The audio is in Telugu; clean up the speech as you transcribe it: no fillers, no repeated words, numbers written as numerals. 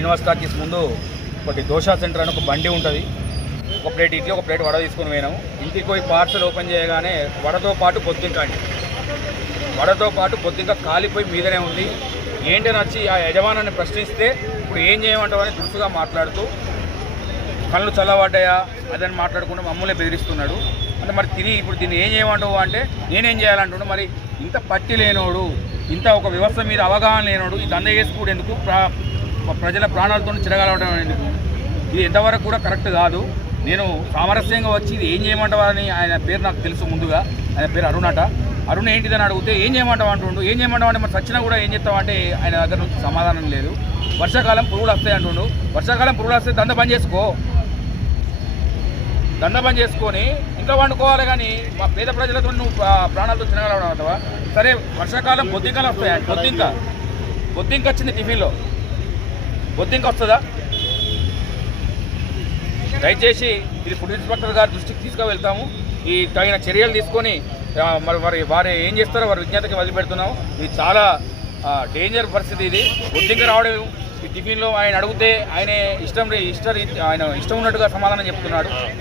శ్రీనివాస్ టాకీస్ ముందు ఒకటి దోశ సెంటర్ అని ఒక బండి ఉంటుంది. ఒక ప్లేట్ ఇడ్లీ ఒక ప్లేట్ వడ తీసుకుని పోయినాము. ఇంటికి పోయి పార్సల్ ఓపెన్ చేయగానే వడతో పాటు పొద్దుంక కాలిపోయి మీదనే ఉంది. ఏంటని వచ్చి ఆ యజమానాన్ని ప్రశ్నిస్తే ఇప్పుడు ఏం చేయమంటావు అని దురుసుగా మాట్లాడుతూ కళ్ళు చల్లబడ్డాయా అదని మాట్లాడుకుంటూ మమ్మల్ని బెదిరిస్తున్నాడు. అంటే మరి ఇప్పుడు దీన్ని ఏం చేయమంటావు అంటే నేనేం చేయాలంటున్నాడు. మరి ఇంత పట్టి లేనోడు, ఇంత ఒక వ్యవస్థ మీద అవగాహన లేనోడు ఈ దంద చేసుకుడు ఎందుకు, ప్రజల ప్రాణాలతో చిరగలవడం ఎందుకు? ఇది ఎంతవరకు కూడా కరెక్ట్ కాదు. నేను సామరస్యంగా వచ్చి ఇది ఏం చేయమంటావని, ఆయన పేరు నాకు తెలుసు ముందుగా, ఆయన పేరు అరుణ్ ఏంటిదని అడిగితే ఏం చేయమంటావు అంటుండు. ఏం చేయమంటావు అంటే మరి సచ్చినా కూడా ఏం చేస్తామంటే ఆయన దగ్గర నుంచి సమాధానం లేదు. వర్షాకాలం పురుగులు వస్తాయి అంటుండు. వర్షాకాలం పురుగులు వస్తే దంద బంద్ చేసుకొని ఇంట్లో వండుకోవాలి. కానీ మా పేద ప్రజలతో నువ్వు ప్రాణాలతో తినగలవడం అవుతావా? సరే వర్షాకాలం బొద్దింకలు వస్తాయి. బొద్దింక వచ్చింది టిఫిన్లో, బొద్దింక వస్తుందా? దయచేసి ఇది ఫుడ్ ఇన్స్పెక్టర్ గారి దృష్టికి తీసుకువెళ్తాము. ఈ తగిన చర్యలు తీసుకొని మరి వారు ఏం చేస్తారో వారి విజ్ఞతకి వదిలిపెడుతున్నాము. ఇది చాలా డేంజర్ పరిస్థితి. ఇది బొద్దింక రావడం ఈ టిఫిన్లో ఆయన అడిగితే ఆయన ఇష్టం ఉన్నట్టుగా సమాధానం చెప్తున్నాడు.